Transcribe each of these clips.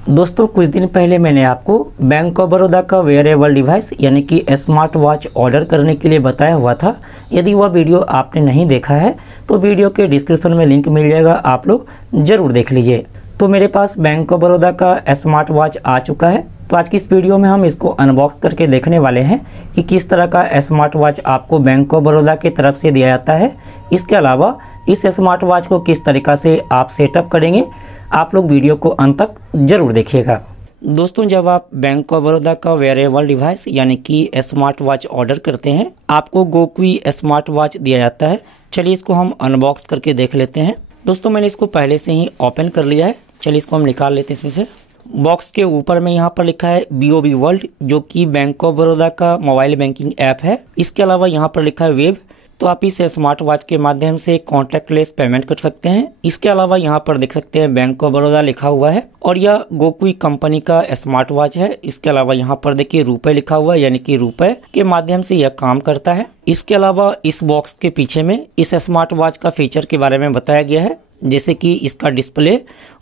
दोस्तों कुछ दिन पहले मैंने आपको बैंक ऑफ बड़ौदा का वेयरेबल डिवाइस यानी कि स्मार्ट वॉच ऑर्डर करने के लिए बताया हुआ था। यदि वह वीडियो आपने नहीं देखा है तो वीडियो के डिस्क्रिप्शन में लिंक मिल जाएगा, आप लोग ज़रूर देख लीजिए। तो मेरे पास बैंक ऑफ बड़ौदा का स्मार्ट वॉच आ चुका है। तो आज की इस वीडियो में हम इसको अनबॉक्स करके देखने वाले हैं कि किस तरह का स्मार्ट वॉच आपको बैंक ऑफ बड़ौदा की तरफ से दिया जाता है। इसके अलावा इस स्मार्ट वॉच को किस तरीक़ा से आप सेटअप करेंगे, आप लोग वीडियो को अंत तक जरूर देखिएगा। दोस्तों जब आप बैंक ऑफ बड़ौदा का वेयरेबल डिवाइस यानी कि स्मार्ट वॉच ऑर्डर करते हैं, आपको गोक्वी स्मार्ट वॉच दिया जाता है। चलिए इसको हम अनबॉक्स करके देख लेते हैं। दोस्तों मैंने इसको पहले से ही ओपन कर लिया है। चलिए इसको हम निकाल लेते हैं इसमें से। बॉक्स के ऊपर में यहाँ पर लिखा है BOB वर्ल्ड, जो कि बैंक ऑफ बड़ौदा का मोबाइल बैंकिंग ऐप है। इसके अलावा यहाँ पर लिखा है वेब, तो आप इस स्मार्ट वॉच के माध्यम से कॉन्टैक्टलेस पेमेंट कर सकते हैं। इसके अलावा यहाँ पर देख सकते हैं बैंक ऑफ बड़ौदा लिखा हुआ है और यह गोक्वी कंपनी का स्मार्ट वॉच है। इसके अलावा यहाँ पर देखिए रुपए लिखा हुआ है, यानी कि रुपए के माध्यम से यह काम करता है। इसके अलावा इस बॉक्स के पीछे में इस स्मार्ट वॉच का फीचर के बारे में बताया गया है, जैसे कि इसका डिस्प्ले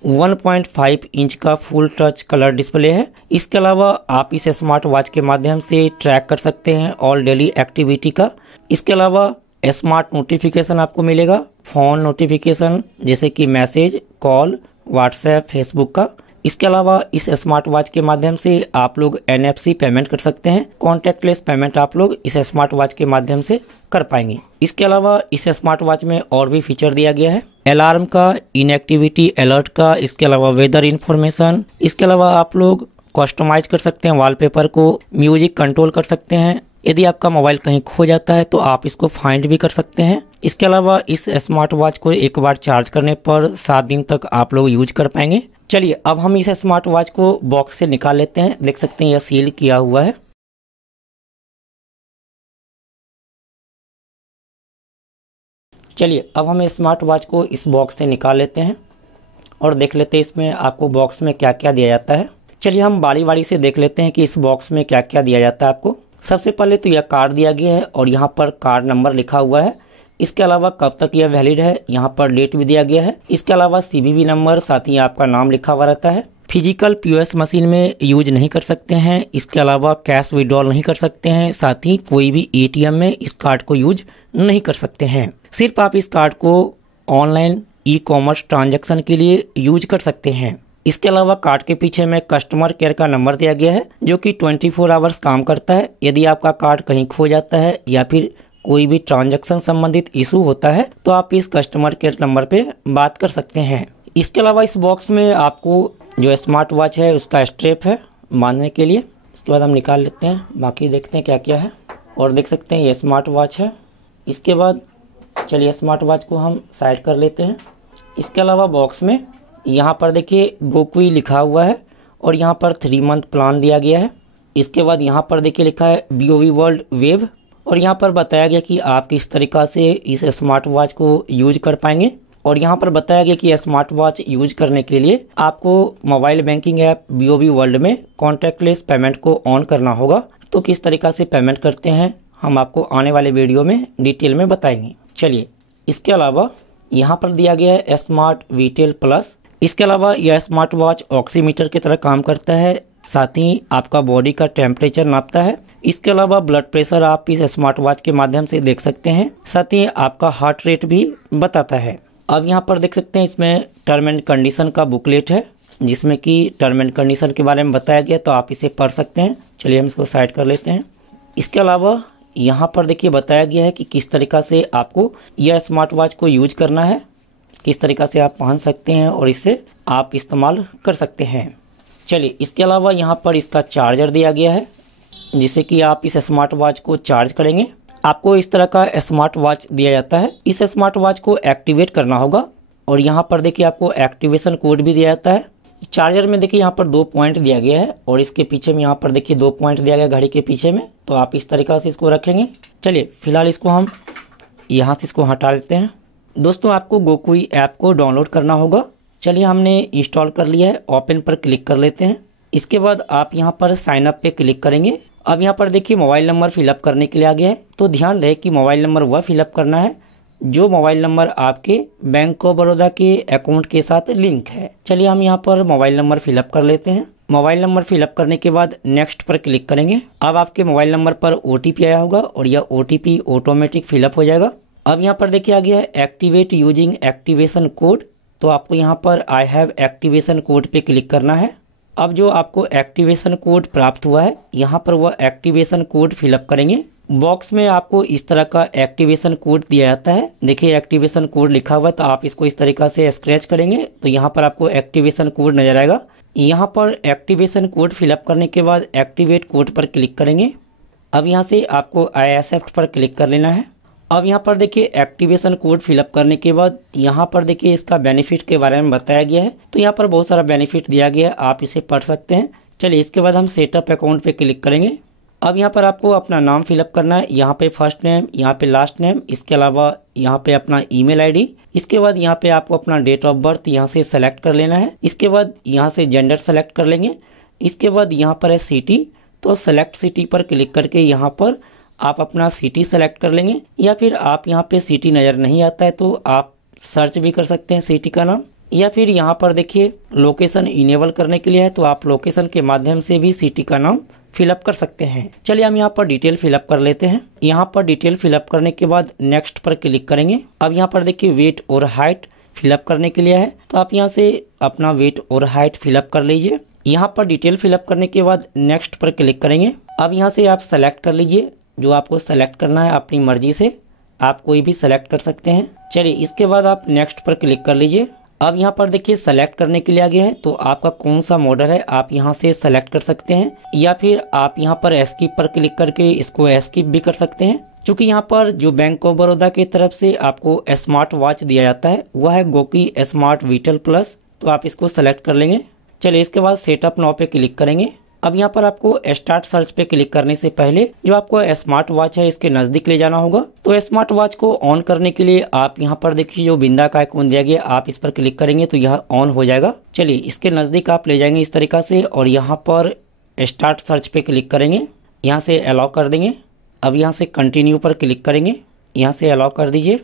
1.5 इंच का फुल टच कलर डिस्प्ले है। इसके अलावा आप इस स्मार्ट वॉच के माध्यम से ट्रैक कर सकते हैं ऑल डेली एक्टिविटी का। इसके अलावा स्मार्ट नोटिफिकेशन आपको मिलेगा, फ़ोन नोटिफिकेशन जैसे कि मैसेज, कॉल, व्हाट्सएप, फेसबुक का। इसके अलावा इस स्मार्ट वॉच के माध्यम से आप लोग NFC पेमेंट कर सकते हैं। कॉन्टैक्टलेस पेमेंट आप लोग इस स्मार्ट वॉच के माध्यम से कर पाएंगे। इसके अलावा इस स्मार्ट वॉच में और भी फीचर दिया गया है, अलार्म का, इनएक्टिविटी अलर्ट का, इसके अलावा वेदर इन्फॉर्मेशन। इसके अलावा आप लोग कस्टमाइज कर सकते हैं वॉलपेपर को, म्यूजिक कंट्रोल कर सकते हैं। यदि आपका मोबाइल कहीं खो जाता है तो आप इसको फाइंड भी कर सकते हैं। इसके अलावा इस स्मार्ट वॉच को एक बार चार्ज करने पर 7 दिन तक आप लोग यूज कर पाएंगे। चलिए अब हम इस स्मार्ट वॉच को बॉक्स से निकाल लेते हैं। देख सकते हैं यह सील किया हुआ है। चलिए अब हम स्मार्ट वॉच को इस बॉक्स से निकाल लेते हैं और देख लेते हैं इसमें आपको बॉक्स में क्या क्या दिया जाता है। चलिए हम बारी बारी से देख लेते हैं कि इस बॉक्स में क्या क्या दिया जाता है आपको। सबसे पहले तो यह कार्ड दिया गया है और यहाँ पर कार्ड नंबर लिखा हुआ है। इसके अलावा कब तक यह वैलिड है, यहाँ पर डेट भी दिया गया है। इसके अलावा CVV नंबर, साथ ही आपका नाम लिखा हुआ रहता है। फिजिकल POS मशीन में यूज नहीं कर सकते हैं। इसके अलावा कैश विड्रॉल नहीं कर सकते हैं। साथ ही कोई भी ATM में इस कार्ड को यूज नहीं कर सकते हैं। सिर्फ आप इस कार्ड को ऑनलाइन ई-कॉमर्स ट्रांजैक्शन के लिए यूज कर सकते हैं। इसके अलावा कार्ड के पीछे में कस्टमर केयर का नंबर दिया गया है, जो कि 24 आवर्स काम करता है। यदि आपका कार्ड कहीं खो जाता है या फिर कोई भी ट्रांजैक्शन संबंधित इशू होता है तो आप इस कस्टमर केयर नंबर पे बात कर सकते हैं। इसके अलावा इस बॉक्स में आपको जो स्मार्ट वॉच है उसका स्ट्रैप है बांधने के लिए। इसके बाद हम निकाल लेते हैं, बाकी देखते हैं क्या क्या है। और देख सकते हैं ये स्मार्ट वॉच है। इसके बाद चलिए स्मार्ट वॉच को हम साइड कर लेते हैं। इसके अलावा बॉक्स में यहाँ पर देखिए गोक्वी लिखा हुआ है और यहाँ पर 3 मंथ प्लान दिया गया है। इसके बाद यहाँ पर देखिए लिखा है BOB वर्ल्ड वेब और यहाँ पर बताया गया कि आप किस तरीक़ा से इस स्मार्ट वॉच को यूज कर पाएंगे। और यहाँ पर बताया गया कि स्मार्ट वॉच यूज करने के लिए आपको mobile banking app BOB world में कॉन्टैक्टलेस पेमेंट को ऑन करना होगा। तो किस तरीक़ा से पेमेंट करते हैं हम आपको आने वाले वीडियो में डिटेल में बताएंगे। चलिए इसके अलावा यहाँ पर दिया गया है स्मार्ट विटेल प्लस। इसके अलावा यह स्मार्ट वॉच ऑक्सीमीटर की तरह काम करता है, साथ ही आपका बॉडी का टेम्परेचर नापता है। इसके अलावा ब्लड प्रेशर आप इस स्मार्ट वॉच के माध्यम से देख सकते हैं, साथ ही आपका हार्ट रेट भी बताता है। अब यहाँ पर देख सकते हैं इसमें टर्म एंड कंडीशन का बुकलेट है, जिसमें कि टर्म एंड कंडीशन के बारे में बताया गया, तो आप इसे पढ़ सकते हैं। चलिए हम इसको साइड कर लेते हैं। इसके अलावा यहाँ पर देखिए बताया गया है कि किस तरीक़ा से आपको यह स्मार्ट वॉच को यूज करना है, किस तरीक़ा से आप पहन सकते हैं और इससे आप इस्तेमाल कर सकते हैं। चलिए इसके अलावा यहाँ पर इसका चार्जर दिया गया है, जिससे कि आप इस स्मार्ट वॉच को चार्ज करेंगे। आपको इस तरह का स्मार्ट वॉच दिया जाता है। इस स्मार्ट वॉच को एक्टिवेट करना होगा और यहाँ पर देखिए आपको एक्टिवेशन कोड भी दिया जाता है। चार्जर में देखिए यहाँ पर 2 पॉइंट दिया गया है और इसके पीछे में यहाँ पर देखिए 2 पॉइंट दिया गया घड़ी के पीछे में, तो आप इस तरीक़ा से इसको रखेंगे। चलिए फिलहाल इसको हम यहाँ से इसको हटा देते हैं। दोस्तों आपको गोक्वी ऐप को डाउनलोड करना होगा। चलिए हमने इंस्टॉल कर लिया है, ओपन पर क्लिक कर लेते हैं। इसके बाद आप यहाँ पर साइन अप पे क्लिक करेंगे। अब यहाँ पर देखिए मोबाइल नंबर फिलअप करने के लिए आ गया है, तो ध्यान रहे कि मोबाइल नंबर वह फिलअप करना है जो मोबाइल नंबर आपके बैंक ऑफ बड़ौदा के अकाउंट के साथ लिंक है। चलिए हम यहाँ पर मोबाइल नंबर फिलअप कर लेते हैं। मोबाइल नंबर फिलअप करने के बाद नेक्स्ट पर क्लिक करेंगे। अब आपके मोबाइल नंबर पर OTP आया होगा और यह OTP ऑटोमेटिक फिलअप हो जाएगा। अब यहाँ पर देखिए आ गया है एक्टिवेट यूजिंग एक्टिवेशन कोड। तो आपको यहाँ पर आई हैव एक्टिवेशन कोड पे क्लिक करना है। अब जो आपको एक्टिवेशन कोड प्राप्त हुआ है यहाँ पर वह एक्टिवेशन कोड फिलअप करेंगे। बॉक्स में आपको इस तरह का एक्टिवेशन कोड दिया जाता है। देखिए एक्टिवेशन कोड लिखा हुआ है, तो आप इसको इस तरीक़ा से स्क्रैच करेंगे तो यहाँ पर आपको एक्टिवेशन कोड नजर आएगा। यहाँ पर एक्टिवेशन कोड फिलअप करने के बाद एक्टिवेट कोड पर क्लिक करेंगे। अब यहाँ से आपको आई एक्सेप्ट पर क्लिक कर लेना है। अब यहाँ पर देखिए एक्टिवेशन कोड फिलअप करने के बाद यहाँ पर देखिए इसका बेनिफिट के बारे में बताया गया है। तो यहाँ पर बहुत सारा बेनिफिट दिया गया है, आप इसे पढ़ सकते हैं। चलिए इसके बाद हम सेटअप अकाउंट पे क्लिक करेंगे। अब यहाँ पर आपको अपना नाम फिलअप करना है। यहाँ पे फर्स्ट नेम, यहाँ पे लास्ट नेम, इसके अलावा यहाँ पे अपना ईमेल आईडी। इसके बाद यहाँ पे आपको अपना डेट ऑफ बर्थ यहाँ से सेलेक्ट कर लेना है। इसके बाद यहाँ से जेंडर सेलेक्ट कर लेंगे। इसके बाद यहाँ पर है सिटी, तो सेलेक्ट सिटी पर क्लिक करके यहाँ पर आप अपना सिटी सेलेक्ट कर लेंगे। या फिर आप यहाँ पे सिटी नज़र नहीं आता है तो आप सर्च भी कर सकते हैं सिटी का नाम। या फिर यहाँ पर देखिए लोकेशन इनेबल करने के लिए है, तो आप लोकेशन के माध्यम से भी सिटी का नाम फिलअप कर सकते हैं। चलिए हम यहाँ पर डिटेल फिलअप कर लेते हैं। यहाँ पर डिटेल फिलअप करने के बाद नेक्स्ट पर क्लिक करेंगे। अब यहाँ पर देखिए वेट और हाइट फिलअप करने के लिए है, तो आप यहाँ से अपना वेट और हाइट फिलअप कर लीजिए। यहाँ पर डिटेल फिलअप करने के बाद नेक्स्ट पर क्लिक करेंगे। अब यहाँ से आप सेलेक्ट कर लीजिए जो आपको सेलेक्ट करना है, अपनी मर्जी से आप कोई भी सेलेक्ट कर सकते हैं। चलिए इसके बाद आप नेक्स्ट पर क्लिक कर लीजिए। अब यहाँ पर देखिए सेलेक्ट करने के लिए आ गया है, तो आपका कौन सा मॉडल है आप यहाँ से सेलेक्ट कर सकते हैं। या फिर आप यहाँ पर एस्किप पर क्लिक करके इसको एस्किप भी कर सकते हैं। क्योंकि यहाँ पर जो बैंक ऑफ बड़ौदा की तरफ से आपको स्मार्ट वॉच दिया जाता है वह है गोकी स्मार्ट विटल प्लस, तो आप इसको सेलेक्ट कर लेंगे। चलिए इसके बाद सेटअप नाउ पे क्लिक करेंगे। अब यहाँ पर आपको स्टार्ट सर्च पे क्लिक करने से पहले जो आपको स्मार्ट वॉच है इसके नज़दीक ले जाना होगा। तो स्मार्ट वॉच को ऑन करने के लिए आप यहाँ पर देखिए जो बिंदा का आइकॉन दिया गया, आप इस पर क्लिक करेंगे तो यह ऑन हो जाएगा। चलिए इसके नज़दीक आप ले जाएंगे इस तरीका से और यहाँ पर स्टार्ट सर्च पे क्लिक करेंगे। यहाँ से अलाउ कर देंगे। अब यहाँ से कंटिन्यू पर क्लिक करेंगे, यहाँ से अलाउ कर दीजिए।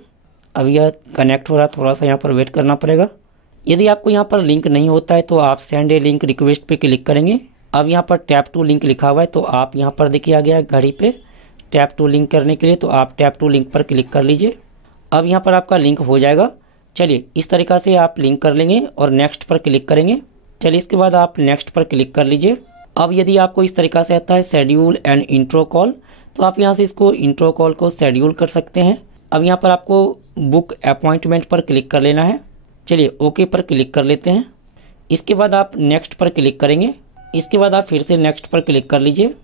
अब यह कनेक्ट हो रहा, थोड़ा सा यहाँ पर वेट करना पड़ेगा। यदि आपको यहाँ पर लिंक नहीं होता है तो आप सेंड ए लिंक रिक्वेस्ट पे क्लिक करेंगे। अब यहाँ पर टैप टू लिंक लिखा हुआ है, तो आप यहाँ पर देखिए आ गया है घड़ी पे टैप टू लिंक करने के लिए, तो आप टैप टू लिंक पर क्लिक कर लीजिए। अब यहाँ पर आपका लिंक हो जाएगा। चलिए इस तरीक़ा से आप लिंक कर लेंगे और नेक्स्ट पर क्लिक करेंगे। चलिए इसके बाद आप नेक्स्ट पर क्लिक कर लीजिए। अब यदि आपको इस तरीक़ा से आता है शेड्यूल एंड इंट्रो कॉल, तो आप यहाँ से इसको इंट्रो कॉल को शेड्यूल कर सकते हैं। अब यहाँ पर आपको बुक अपॉइंटमेंट पर क्लिक कर लेना है। चलिए ओके पर क्लिक कर लेते हैं। इसके बाद आप नेक्स्ट पर क्लिक करेंगे। इसके बाद आप फिर से नेक्स्ट पर क्लिक कर लीजिए,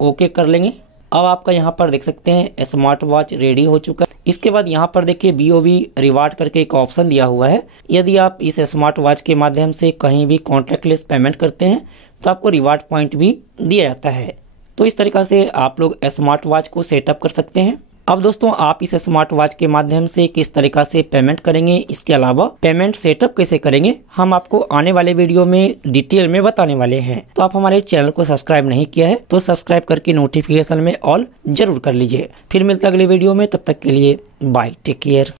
ओके कर लेंगे। अब आपका यहाँ पर देख सकते हैं स्मार्ट वॉच रेडी हो चुका है। इसके बाद यहाँ पर देखिए BOV रिवार्ड करके एक ऑप्शन दिया हुआ है। यदि आप इस स्मार्ट वॉच के माध्यम से कहीं भी कॉन्टैक्टलेस पेमेंट करते हैं तो आपको रिवार्ड पॉइंट भी दिया जाता है। तो इस तरीक़ा से आप लोग स्मार्ट वॉच को सेटअप कर सकते हैं। अब दोस्तों आप इस स्मार्ट वॉच के माध्यम से किस तरीका से पेमेंट करेंगे, इसके अलावा पेमेंट सेटअप कैसे करेंगे, हम आपको आने वाले वीडियो में डिटेल में बताने वाले हैं। तो आप हमारे चैनल को सब्सक्राइब नहीं किया है तो सब्सक्राइब करके नोटिफिकेशन में ऑल जरूर कर लीजिए। फिर मिलते अगले वीडियो में, तब तक के लिए बाय, टेक केयर।